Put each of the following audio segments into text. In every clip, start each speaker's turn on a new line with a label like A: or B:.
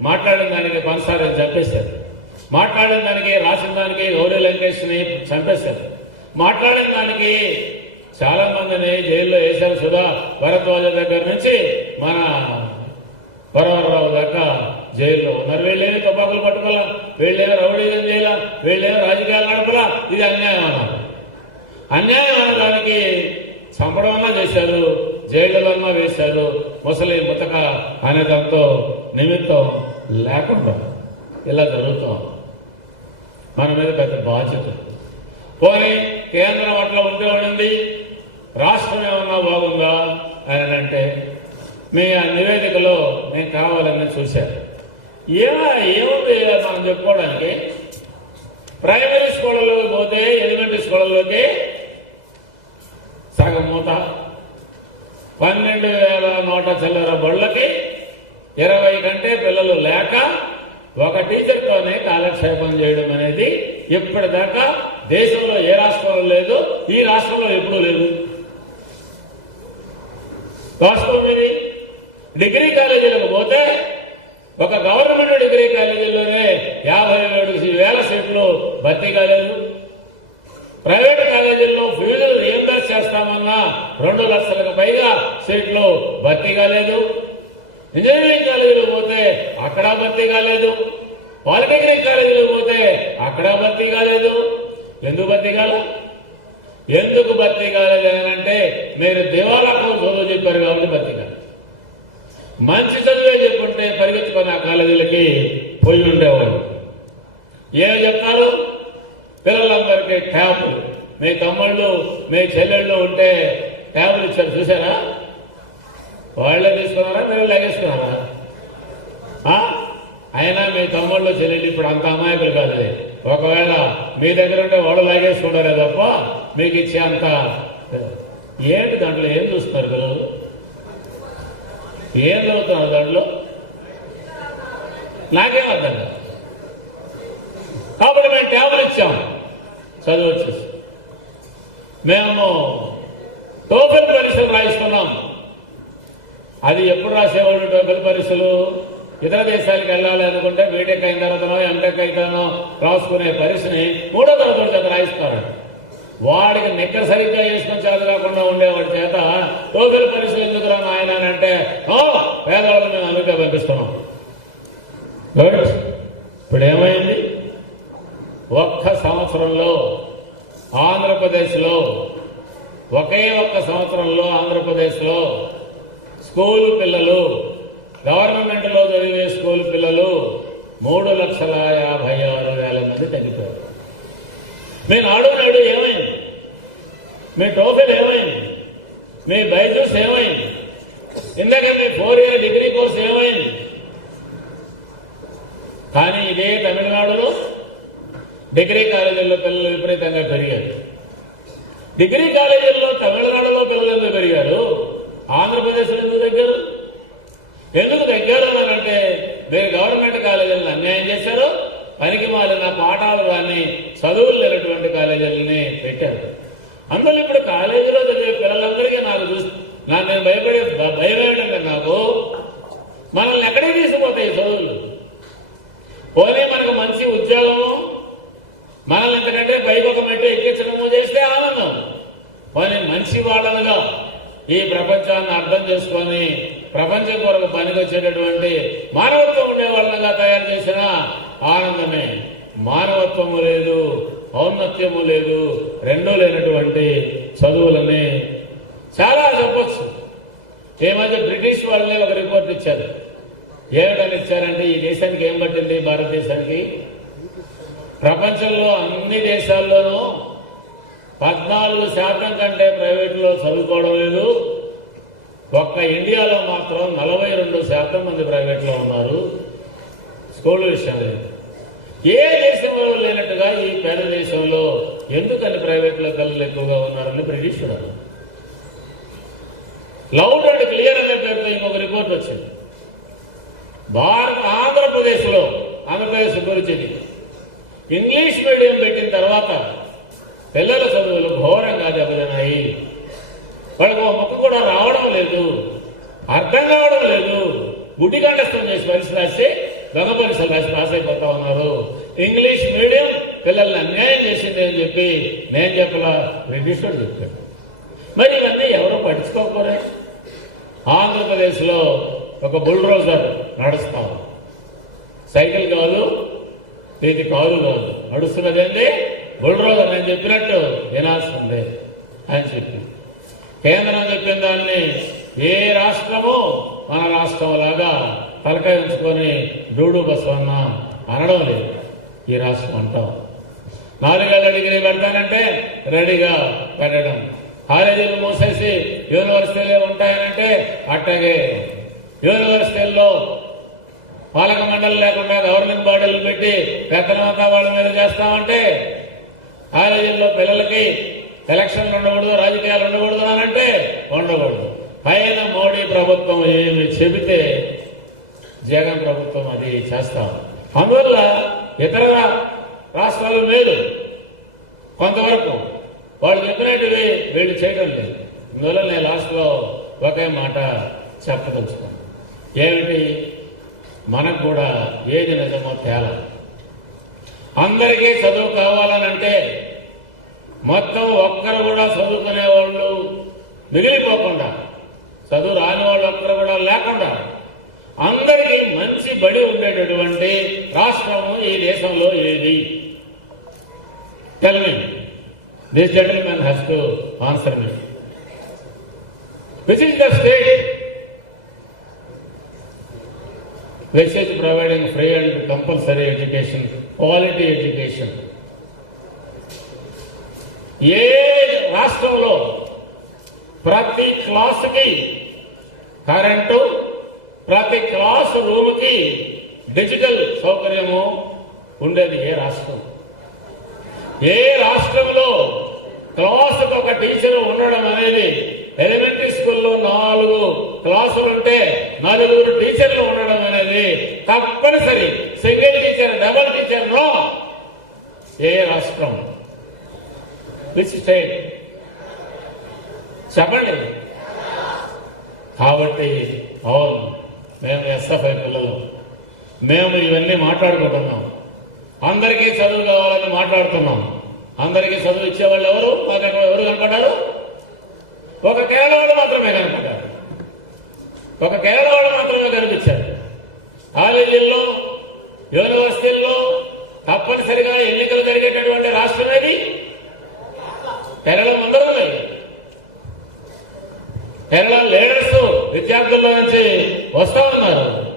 A: మాట్లాడిన దానికి పనసారని చంపేశారు. మాట్లాడిన దానికి రాసిన దానికి గౌరీ లంకేష్ని చంపేశారు. మాట్లాడిన దానికి చాలా మందిని జైల్లో వేశారు సుధా భరద్వాజ దగ్గర నుంచి మన వరవరరావు దాకా జైల్లో ఉన్నారు. వీళ్ళేమి తుపాకులు పట్టుకోవాలా? వీళ్ళేమో రౌడీజం చేయాలా? వీళ్ళేమో రాజకీయాలు నడపలా? ఇది అన్యాయం అన్నారు. అన్యాయం అనడానికి చంపడం అన్నా చేశారు జైళ్ళన్నా వేశారు ముసలి ముతక అనే దాంతో నిమిత్తం లేకుండా ఇలా జరుగుతాం. మన మీద పెద్ద బాధ్యత. పోనీ కేంద్రం అట్లా ఉంటే ఉండింది రాష్ట్రం ఏమన్నా బాగుందా? అని అంటే మీ ఆ నివేదికలో నేను కావాలని చూశాను. ఏమో ఏముంది మనం చెప్పుకోవడానికి? ప్రైమరీ స్కూళ్ళలోకి పోతే ఎలిమెంటరీ స్కూళ్ళలోకి సగం మూత. పన్నెండు వేల నూట చిల్లర బళ్ళకి ఇరవై కంటే పిల్లలు లేక ఒక టీచర్తోనే కాలక్షేపం చేయడం అనేది ఇప్పటిదాకా దేశంలో ఏ రాష్ట్రంలో లేదు ఈ రాష్ట్రంలో ఎప్పుడూ లేదు. వాస్తవం ఇది. డిగ్రీ కాలేజీలకు పోతే ఒక గవర్నమెంట్ డిగ్రీ కాలేజీలోనే యాభై ఏడు వేల సీట్లు భర్తీ కాలేదు. ప్రైవేట్ కాలేజీల్లో ఫీజులు రియంబర్స్ చేద్దామన్నా రెండు లక్షలకు పైగా సీట్లు భర్తీ కాలేదు ఇంజనీరింగ్ కాలేజీలో పోతే అక్కడ భర్తీ కాలేదు పాలిటెక్నిక్ కాలేజీలో పోతే అక్కడ భర్తీ కాలేదు ఎందుకు భర్తీ కాల? ఎందుకు భర్తీ కాలేదు అని అంటే మీరు దివాలా కోర్సు చదువు చెప్పారు కాబట్టి భర్తీ కాలేదు. మంచి చదువే చెప్పుంటే పరిగెత్తుకొని ఆ కాలేజీలకి పోయి ఉండేవాళ్ళు. ఏమి చెప్తారు? పిల్లలందరికీ ట్యాపులు. మీ తమ్ముళ్ళు మీ చెల్లెళ్ళు ఉంటే ట్యాబులు ఇచ్చారు చూసారా వాళ్ళే తీసుకున్నారా మీరు లాగేసుకున్నారా? అయినా మీ తమ్ముళ్ళు చెల్లెళ్ళు ఇప్పుడు అంత అమాయకులు కాదు. ఒకవేళ మీ దగ్గర ఉంటే వాళ్ళు లాగేసుకుంటారే తప్ప మీకు ఇచ్చే అంత ఏంటి దాంట్లో? ఏం చూస్తున్నారు పిల్లలు ఏం చదువుతున్నారు దాంట్లో? నాకేం అర్థం కాదు. కాబట్టి మేము ట్యాబ్లు ఇచ్చాం. చదువు వచ్చేసి. మేము టోకెన్ పరీక్షలు రాయిస్తున్నాం. అది ఎప్పుడు రాసేవాళ్ళు టోకెన్ పరీక్షలు? ఇతర దేశాలకు వెళ్ళాలి అనుకుంటే బీటెక్ అయిన తర్వాతనో ఎంటెక్ అయితేనో రాసుకునే పరీక్షని మూడో తరగతి చేత రాయిస్తారు. వాడికి నిక్కర సరిగ్గా వేసుకొని చదవకుండా ఉండేవాడి చేత టోకెన్ పరీక్షలు ఎందుకు రా నాయన అని అంటే "ఓ, పేదవాళ్ళని మేము అమెరికా పంపిస్తున్నాం. ఇప్పుడు ఏమైంది ఒక్క సంవత్సరంలో ఆంధ్రప్రదేశ్లో ఒకే ఒక్క సంవత్సరంలో ఆంధ్రప్రదేశ్లో స్కూల్ పిల్లలు గవర్నమెంట్లో చదివే స్కూల్ పిల్లలు మూడు లక్షల యాభై ఆరు వేల మంది తగ్గిపోయారు. మీ నాడు నాడు ఏమైంది? మీ టోఫెల్ ఏమైంది? మీ బైజూస్ ఏమైంది? ఇందాక మీ ఫోర్ ఇయర్ డిగ్రీ కోర్స్ ఏమైంది? కానీ ఇదే తమిళనాడులో డిగ్రీ కాలేజీల్లో పిల్లలు విపరీతంగా పెరిగారు. డిగ్రీ కాలేజీల్లో తమిళనాడులో పిల్లలు ఎందుకు పెరిగారు ఆంధ్రప్రదేశ్లో ఎందుకు తగ్గారు? ఎందుకు తగ్గారు అని అంటే మీరు గవర్నమెంట్ కాలేజీలను అన్యాయం చేశారు పనికి మారిన పాఠాలు కానీ చదువులు లేనటువంటి కాలేజీలని పెట్టారు. అందులో ఇప్పుడు కాలేజీలో చదివే పిల్లలందరికీ నాకు చూసి నా నేను భయపడే భ- భయం ఏమిటంటే నాకు మనల్ని ఎక్కడికి తీసుకుపోతాయి చదువులు? పోనీ మనకు మంచి ఉద్యోగము మనల్ని ఎంతకంటే పైకి ఒక మెట్టు ఎక్కించడము చేస్తే ఆనందం. కానీ మంచి వాళ్ళనుగా ఈ ప్రపంచాన్ని అర్థం చేసుకొని ప్రపంచం కొరకు పనికొచ్చేటటువంటి మానవత్వం ఉండే వాళ్ళగా తయారు చేసిన ఆనందమే. మానవత్వము లేదు ఔన్నత్యము లేదు రెండూ లేనటువంటి చదువులని చాలా చెప్పచ్చు. ఈ మధ్య బ్రిటిష్ వాళ్ళే ఒక రిపోర్ట్ ఇచ్చారు. ఏమిటని ఇచ్చారంటే ఈ దేశానికి ఏం పట్టింది? భారతదేశానికి ప్రపంచంలో అన్ని దేశాల్లోనూ పద్నాలుగు శాతం కంటే ప్రైవేట్లో చదువుకోవడం లేదు. ఒక్క ఇండియాలో మాత్రం నలభై రెండు శాతం మంది ప్రైవేట్లో ఉన్నారు. స్కూల్ విషయంలో ఏ దేశంలో లేనట్టుగా ఈ పేద దేశంలో ఎందుకని ప్రైవేట్లో పిల్లలు ఎక్కువగా ఉన్నారని బ్రిటిష్ ఉన్నారు లౌడ్ అండ్ క్లియర్ అనే పేరుతో ఇంకొక రిపోర్ట్ వచ్చింది. భారత ఆంధ్రప్రదేశ్లో ఆంధ్రప్రదేశ్ గురించి ఇంగ్లీష్ మీడియం పెట్టిన తర్వాత పిల్లల చదువులు ఘోరంగా దెబ్బతిన్నాయి వాళ్ళకి ఒక మొక్క కూడా రావడం లేదు. అర్థం కావడం లేదు. గుడ్డి కంఠస్థం చేసి పరీక్ష రాసి దొంగ పరీక్షలు రాసి పాస్ అయిపోతా ఉన్నారు. ఇంగ్లీష్ మీడియం పిల్లల్ని అన్యాయం చేసింది అని చెప్పి నేను చెప్పలా బ్రిటిష్ వాడు చెప్పాడు మరి ఇవన్నీ ఎవరు పట్టించుకోకపోరే? ఆంధ్రప్రదేశ్లో ఒక బుల్డోజర్ నడుస్తాం సైకిల్ కాదు దీనికి కారు కాదు. నడుస్తున్నది ఏంటి బుల్డోజర్ నేను చెప్పినట్టు వినాల్సిందే అని చెప్పి. కేంద్రం చెప్పిన దాన్ని ఏ రాష్ట్రము మన రాష్ట్రం లాగా తలకాయ డూడు బసవన్న అనడం లేదు. ఈ రాష్ట్రం అంటాం. నాలుగేళ్ళ డిగ్రీ పెడతానంటే రెడీగా పెట్టడం. కాలేజీలు మూసేసి యూనివర్సిటీలే ఉంటాయనంటే అట్టగే. యూనివర్సిటీల్లో పాలక మండలి లేకుండా గవర్నమెంట్ బాడీలు పెట్టి పెద్దలంతా వాళ్ళ మీద చేస్తామంటే కాలేజీల్లో పిల్లలకి ఎలక్షన్లు ఉండకూడదు రాజకీయాలు ఉండకూడదు అని అంటే ఉండకూడదు. పైన మోడీ ప్రభుత్వం ఏమి చెబితే జగన్ ప్రభుత్వం అది చేస్తాం. అందువల్ల ఇతర రాష్ట్రాలు మేలు. కొంతవరకు వాళ్ళు చెప్పినట్టువి వీళ్ళు చేయడం లేదు. అందువల్ల నేను లాస్ట్లో ఒకే మాట చెప్పదలుచుకున్నాను. ఏమిటి? మనకు కూడా ఏది నిజమో తేలా అందరికీ చదువు కావాలనంటే మొత్తం ఒక్కరు కూడా చదువుకునే వాళ్ళు మిగిలిపోకుండా చదువు రాని వాళ్ళు ఒక్కరు కూడా లేకుండా అందరికీ మంచి బడి ఉండేటటువంటి రాష్ట్రము ఈ దేశంలో ఏది? Tell me this gentleman has to answer me which is the state which is providing free and compulsory education quality education ఏ రాష్ట్రంలో ప్రతి క్లాసుకి కరెంటు ప్రతి క్లాస్ రూమ్కి డిజిటల్ సౌకర్యము ఉండేది ఏ రాష్ట్రం? ఏ రాష్ట్రంలో క్లాసుకు ఒక టీచర్ ఉండడం అనేది ఎలిమెంటరీ స్కూల్లో నాలుగు క్లాసులుంటే నలుగురు టీచర్లు ఉండడం అనేది తప్పనిసరి. Single teacher double teacher no ఏ రాష్ట్రం? విచ్ స్టేట్ చెప్పండి. కాబట్టి అవును మేము ఎస్ఎఫ్ఐ పిల్లలు. మేము ఇవన్నీ మాట్లాడుకుంటున్నాం. అందరికీ చదువు కావాలని మాట్లాడుతున్నాం. అందరికీ చదువు ఇచ్చేవాళ్ళు ఎవరు? మాకు ఎవరు కనపడ్డారు? ఒక కేరళవాడు మాత్రమే కనపడ్డారు ఒక కేరళవాడు మాత్రమే కనిపించారు. కాలేజీల్లో యూనివర్సిటీల్లో తప్పనిసరిగా ఎన్నికలు జరిగేటటువంటి రాష్ట్రం ఏది? కేరళ ముందర ఉంది. కేరళ లీడర్స్ విద్యార్థుల్లో నుంచి వస్తా ఉన్నారు.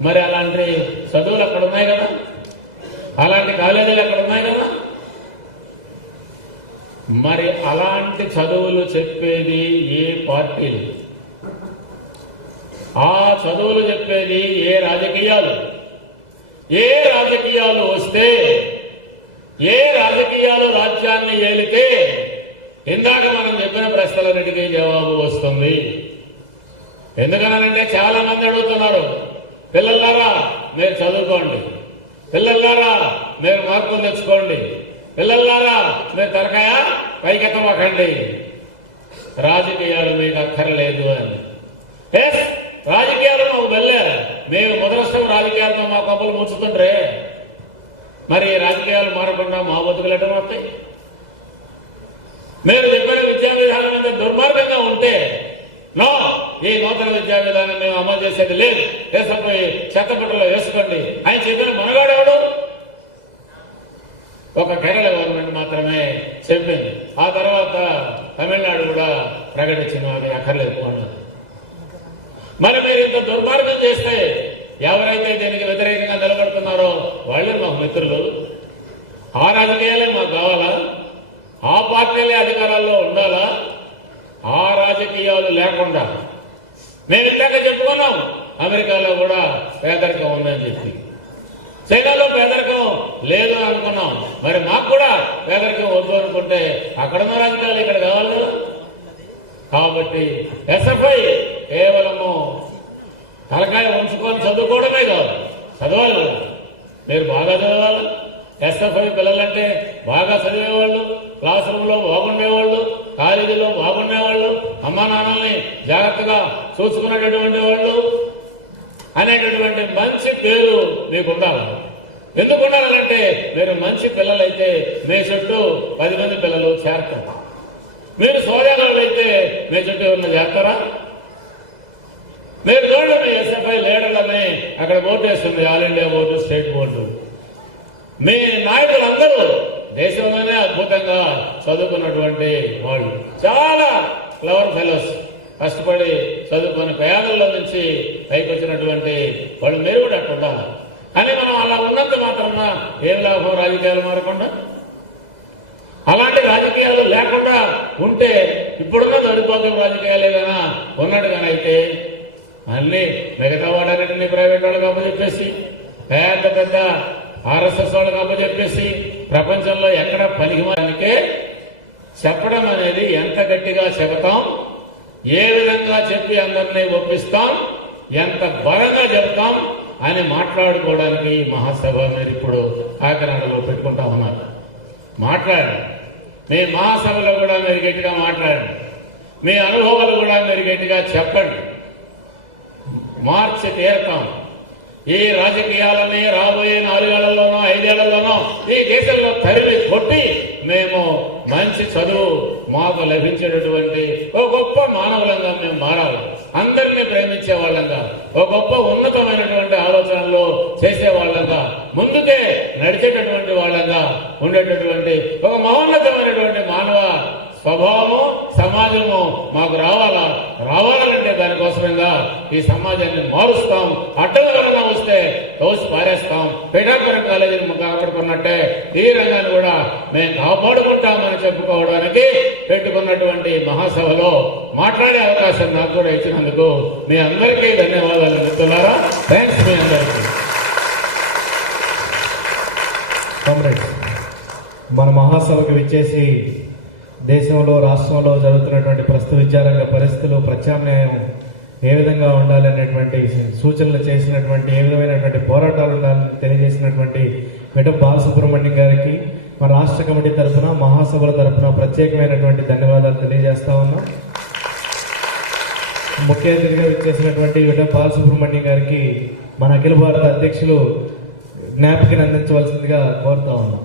A: మరి అలాంటి చదువులు అక్కడ ఉన్నాయి కదా? అలాంటి కాలేజీలు అక్కడ ఉన్నాయి కదా? మరి అలాంటి చదువు చెప్పేది ఏ పార్టీలు ఆ చదువులు చెప్పేది ఏ రాజకీయాలు? ఏ రాజకీయాలు వస్తే ఏ రాజకీయాలు రాజ్యాన్ని ఏలితే ఇందాక మనం చెప్పిన ప్రశ్నలన్నిటికీ జవాబు వస్తుంది. ఎందుకనంటే చాలా మంది అడుగుతున్నారు పిల్లలారా మీరు చదువుకోండి. పిల్లలారా మీరు మార్కులు తెచ్చుకోండి. పిల్లలారా మీరు తరకాయ పైకెత్తమాకండి. రాజకీయాలు మీకు అక్కర్లేదు అని. ఎస్ రాజకీయాలు మాకు వెళ్ళే మేము మొదలష్టం రాజకీయాలతో మా కొబ్బలు ముంచుతుండ్రే. మరి రాజకీయాలు మారకుండా మా బతుకులు ఎట్లా వస్తాయి మీరు చెప్పిన విద్యా విధానం మీద దుర్మార్గంగా ఉంటే నో ఈ నూతన విద్యా విధానం మేము అమలు చేసేది లేదు. వేసపోయి చెత్తబట్టలో వేసుకోండి. ఆయన చెప్పిన మనగాడేవాడు ఒక కేరళ గవర్నమెంట్ మాత్రమే చెప్పింది. ఆ తర్వాత తమిళనాడు కూడా ప్రకటించిన అది అక్కర్లేదు మరి మీరు ఇంత దుర్మార్గం చేస్తే ఎవరైతే దీనికి వ్యతిరేకంగా నిలబడుతున్నారో వాళ్ళే మాకు మిత్రులు. ఆ రాజకీయాలే మాకు కావాలా? ఆ పార్టీలే అధికారాల్లో ఉండాలా? ఆ రాజకీయాలు లేకుండా. మేము ఇట్లాగా చెప్పుకున్నాం అమెరికాలో కూడా పేదరికం ఉందని చెప్పి. చైనాలో పేదరికం లేదు అనుకున్నాం. మరి మాకు కూడా పేదరికం వద్దు అనుకుంటే అక్కడ రాజకీయాలు ఇక్కడ కావాలి కదా? కాబట్టి ఎస్ఎఫ్ఐ కేవలము తలకాయ ఉంచుకొని చదువుకోవడమే కాదు. చదవాలి మీరు బాగా చదవాలి. ఎస్ఎఫ్ఐ పిల్లలంటే బాగా చదివేవాళ్ళు క్లాస్ రూమ్లో బాగుండేవాళ్ళు కాలేజీలో బాగుండేవాళ్ళు అమ్మా నాన్నల్ని జాగ్రత్తగా చూసుకునేటటువంటి వాళ్ళు అనేటటువంటి మంచి పేరు మీకు ఉండాలి ఎందుకు ఉండాలంటే మీరు మంచి పిల్లలైతే మీ చుట్టూ పది మంది పిల్లలు చేరతారు. మీరు సోదరులైతే అయితే మీ చుట్టూ ఎవరిని చేస్తారా మీరు చూడండి ఎస్ఎఫ్ఐ లీడర్లని అక్కడ ఓటు వేస్తుంది all India board state board. మీ నాయకులందరూ దేశంలోనే అద్భుతంగా చదువుకున్నటువంటి వాళ్ళు. చాలా క్లవర్ ఫెలోస్ కష్టపడి చదువుకుని పేదల్లో నుంచి పైకి వచ్చినటువంటి వాళ్ళు మీరు కూడా అక్కడ కానీ మనం అలా ఉన్నంత మాత్రమే ఏం లాభం? రాజకీయాలు మారకుండా? అలాంటి రాజకీయాలు లేకుండా ఉంటే ఇప్పుడున్న దౌర్భాగ్యం రాజకీయాలే గానా? ఉన్నాడు కానీ అయితే? మళ్ళీ మిగతా వాడన్నింటినీ ప్రైవేట్ వాళ్ళకి అప్పచెప్పేసి పెద్ద పెద్ద ఆర్ఎస్ఎస్ వాళ్ళకి అప్పచెప్పేసి ప్రపంచంలో ఎక్కడ పనికిమానికే చెప్పడం అనేది ఎంత గట్టిగా చెబుతాం? ఏ విధంగా చెప్పి అందరినీ ఒప్పిస్తాం? ఎంత బలంగా చెబుతాం? అని మాట్లాడుకోవడానికి ఈ మహాసభ మీరు ఇప్పుడు కాకినాడలో పెట్టుకుంటా ఉన్నారు. మాట్లాడండి మీ మహాసభలో కూడా మీరు గట్టిగా మాట్లాడండి. మీ అనుభవాలు కూడా మీరు గట్టిగా చెప్పండి. మార్చి తీరతాం. ఈ రాజకీయాలని రాబోయే నాలుగేళ్ళలోనో ఐదేళ్ళలోనో ఈ దేశంలో తరిమి కొట్టి మేము మంచి చదువు మాకు లభించేటటువంటి ఒక గొప్ప మానవులంగా మేము మారాలి. అందరినీ ప్రేమించే వాళ్ళంగా ఒక గొప్ప ఉన్నతమైనటువంటి ఆలోచనలు చేసే వాళ్ళంగా ముందుకే నడిచేటటువంటి వాళ్ళంగా ఉండేటటువంటి ఒక మహోన్నతమైనటువంటి మానవ స్వభావము సమాజము మాకు రావాలా? రావాలా కోసమేగా ఈ సమాజాన్ని మారుస్తాం అడ్డదొరగా వస్తే తోసి పారేస్తాం పిఠాపురం కాలేజీని కాపాడుకున్నట్టే ఈ రంగాన్ని కూడా మేము కాపాడుకుంటామని చెప్పుకోవడానికి పెట్టుకున్నటువంటి మహాసభలో మాట్లాడే అవకాశం నాకు కూడా ఇచ్చినందుకు మీ అందరికీ ధన్యవాదాలు మిత్రులారా థ్యాంక్స్ మీ అందరికీ.
B: కామ్రేడ్స్ మన మహాసభకు విచ్చేసి దేశంలో రాష్ట్రంలో జరుగుతున్నటువంటి ప్రస్తుత విద్యారంగ పరిస్థితులు ప్రత్యామ్నాయం ఏ విధంగా ఉండాలి అనేటువంటి సూచనలు చేసినటువంటి ఏ విధమైనటువంటి పోరాటాలు ఉండాలని తెలియజేసినటువంటి మెట బాలసుబ్రహ్మణ్యం గారికి మన రాష్ట్ర కమిటీ తరఫున మహాసభల తరఫున ప్రత్యేకమైనటువంటి ధన్యవాదాలు తెలియజేస్తా ఉన్నాం. ముఖ్య అతిథిగా విచ్చేసినటువంటి విట బాలసుబ్రహ్మణ్యం గారికి మన అఖిల భారత అధ్యక్షులు జ్ఞాపికను అందించవలసిందిగా కోరుతా ఉన్నాం.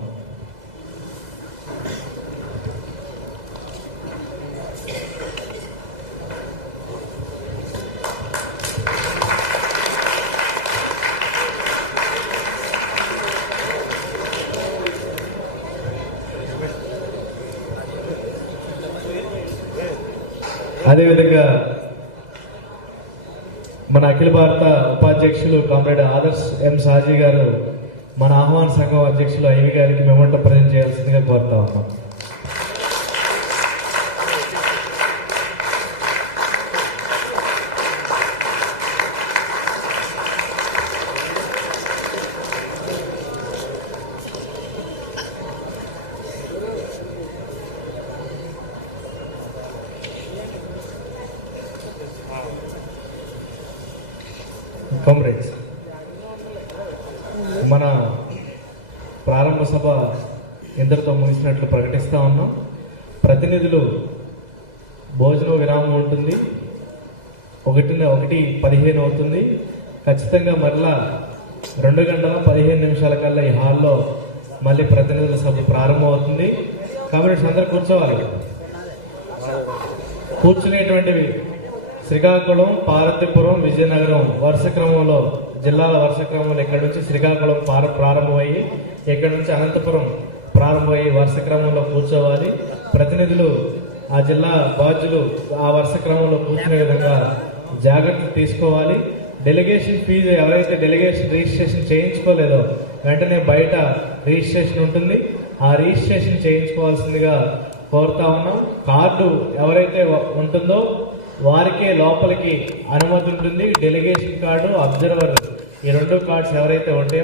B: అదేవిధంగా మన అఖిల భారత ఉపాధ్యక్షులు కామ్రేడ్ ఆదర్శ్ ఎం సాజీ గారు మన ఆహ్వాన సంఘం అధ్యక్షులు ఐవి గారికి మెమంటో ప్రజెంట్ చేయాల్సిందిగా కోరుతా ఉన్నాం. కామ్రేడ్స్. మన ప్రారంభ సభ ఇందరితో ముగిసినట్లు ప్రకటిస్తూ ఉన్నాం. ప్రతినిధులు భోజన విరామం ఉంటుంది. ఒకటి ఒకటి పదిహేను అవుతుంది. ఖచ్చితంగా మరలా రెండు గంటల పదిహేను నిమిషాల కల్లా ఈ హాల్లో మళ్ళీ ప్రతినిధుల సభ ప్రారంభమవుతుంది కామ్రేడ్స్ అందరూ కూర్చోవాలి. కూర్చునేటువంటివి శ్రీకాకుళం పార్వతీపురం విజయనగరం వరుస క్రమంలో జిల్లాల వరుస క్రమంలో ఇక్కడ నుంచి శ్రీకాకుళం పార ప్రారంభమయ్యి ఇక్కడ నుంచి అనంతపురం ప్రారంభమయ్యి వరుస క్రమంలో కూర్చోవాలి. ప్రతినిధులు ఆ జిల్లా బాధ్యులు ఆ వరుస క్రమంలో కూర్చునే విధంగా జాగ్రత్తలు తీసుకోవాలి. డెలిగేషన్ ఫీజు ఎవరైతే డెలిగేషన్ రిజిస్ట్రేషన్ చేయించుకోలేదో వెంటనే బయట రిజిస్ట్రేషన్ ఉంటుంది. ఆ రిజిస్ట్రేషన్ చేయించుకోవాల్సిందిగా కోరుతా ఉన్నాం. కార్డు ఎవరైతే ఉంటుందో వారికే లోపలికి అనుమతి ఉంటుంది. డెలిగేషన్ కార్డు అబ్జర్వర్ ఈ రెండు కార్డ్స్ ఎవరైతే ఉంటాయో